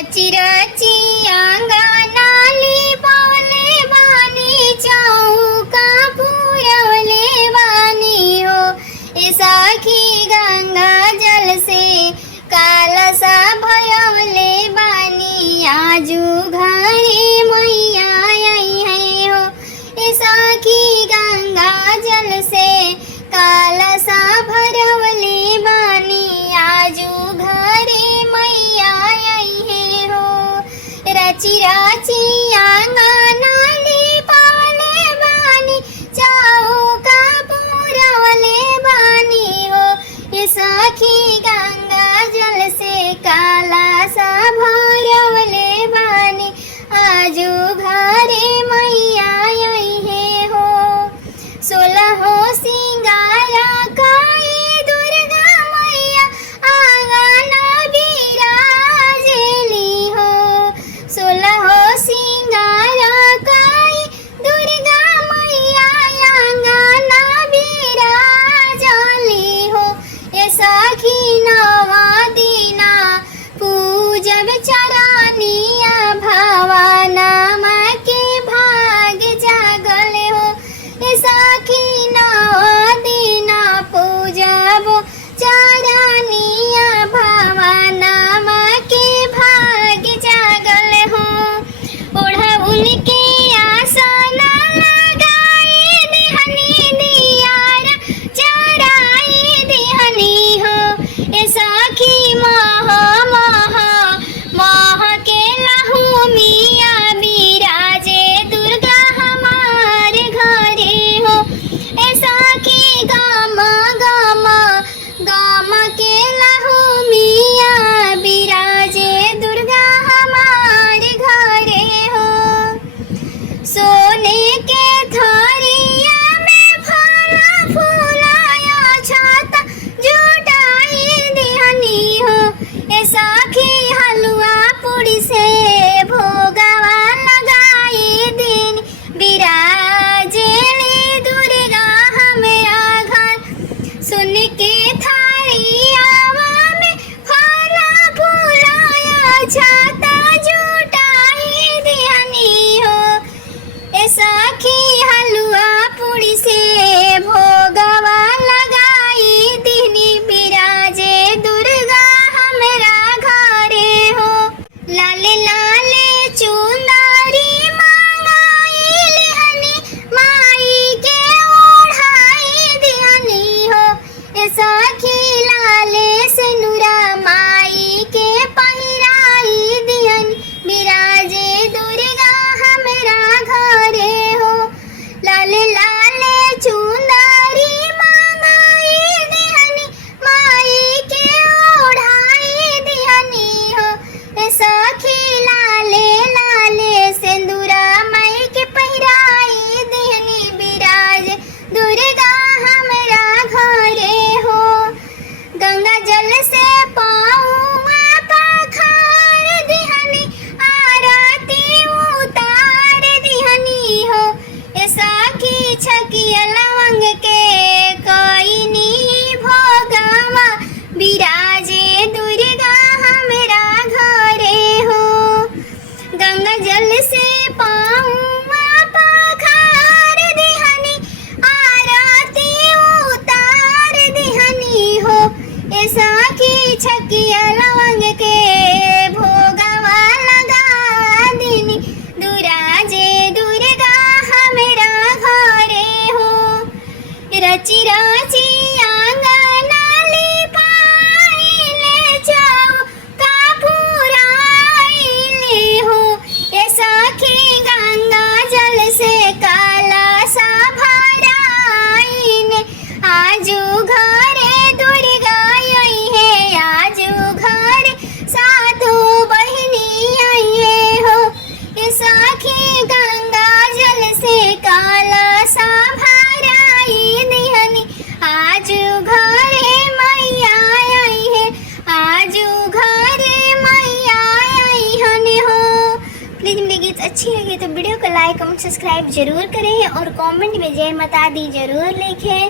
रची रची अंगनाली पावले बानी चौका पुरवले बानी हो। ए सखी गंगा जल से कालसा भरवले बानी आजू घरे मैया आई है हो। ए सखी गंगा जल से कालसा भरवले बानी आजू घरे मैया आई है हो। रची रची अंगनाली पावले बानी चौका पुरवले बानी हो। ये सखी गंगा जल से कालसा भरवले बानी आजू घरे मैया आई है हो। 16 सिंगारा काई दुर्गा मैया आंगन बिराजेली हो। 16 सिंगारा काई दुर्गा मैया आंगन बिराजली हो। ए सखी नवा दिना पूजब चरनिया भवाना माँ के भाग जागल हो। ए सखी नवा दिना पूजब चरनिया भवाना माँ के भाग जागल हो। ओढ़उल के आसन लगाई दिहनी दियारा जराई दिहनी हो। ए सखी मह मह मह के लहू मिया बिराजे दुर्गा हमारे घरे हो। ए सखी गम गम गम के लहू मिया बिराजे दुर्गा हमारे घरे हो। सोने के थरिया में फल फूलाया छाता जुटाई दिहनी हो। ए सखी हलवा पूड़ी से भोगवा लगाई दिन बिराजेली दुर्गा हमेरा घर। सुन के थरिया में फल फूलाया छाता जुटाई दिहनी हो। ए सखी हलवा पूड़ी से भोगवा लगाई दिहनी बिराजे दुर्गा हमरा घरे हो। लाले लाले चुंदरी मांगाई लिहनी माई के ओढ़ाई दिहनी हो। ए सखी लाले सिनुरा माई के पहिराई दिहनी बिराजे दुर्गा हमरा घरे हो। लाले लाले चुंदरी मांगाई दिहनी माई के ओढ़ाई दिहनी हो। ए सखी लाले लाले सिंदूरा माई के पहिराई दिहनी बिराजे दुर्गा हमरा घरे हो। गंगा जल से पाऊँ पखार दिहनी आरती उतार दिहनी हो। ए सखी छकिया लवंग के कईनी भोगवा बिराजे दुर्गा हमरा घरे हो। गंगा जल से पाऊँ पखार दिहनी आरती उतार दिहनी हो। ए सखी छकिया लवंग के भोगवा लगा दिनी दुराजे दुर्गा हमरा घरे हो। रची रची अंगनाली पाइले चौका पुराइले हो। ए सखी गंगा जल से कालसा भराइने आजू घरे दुर्गा आई है। आजू घरे साधु बहिनी आई है हो। ए सखी गंगा जल से कालसा भराई दिहनी आजू घरे मैया आई है। आजू घरे मैया आई हनी हो। प्लीज़ मेरी गीत अच्छी लगी तो वीडियो को लाइक कमेंट सब्सक्राइब जरूर करें और कमेंट में जय माता दी जरूर लिखें।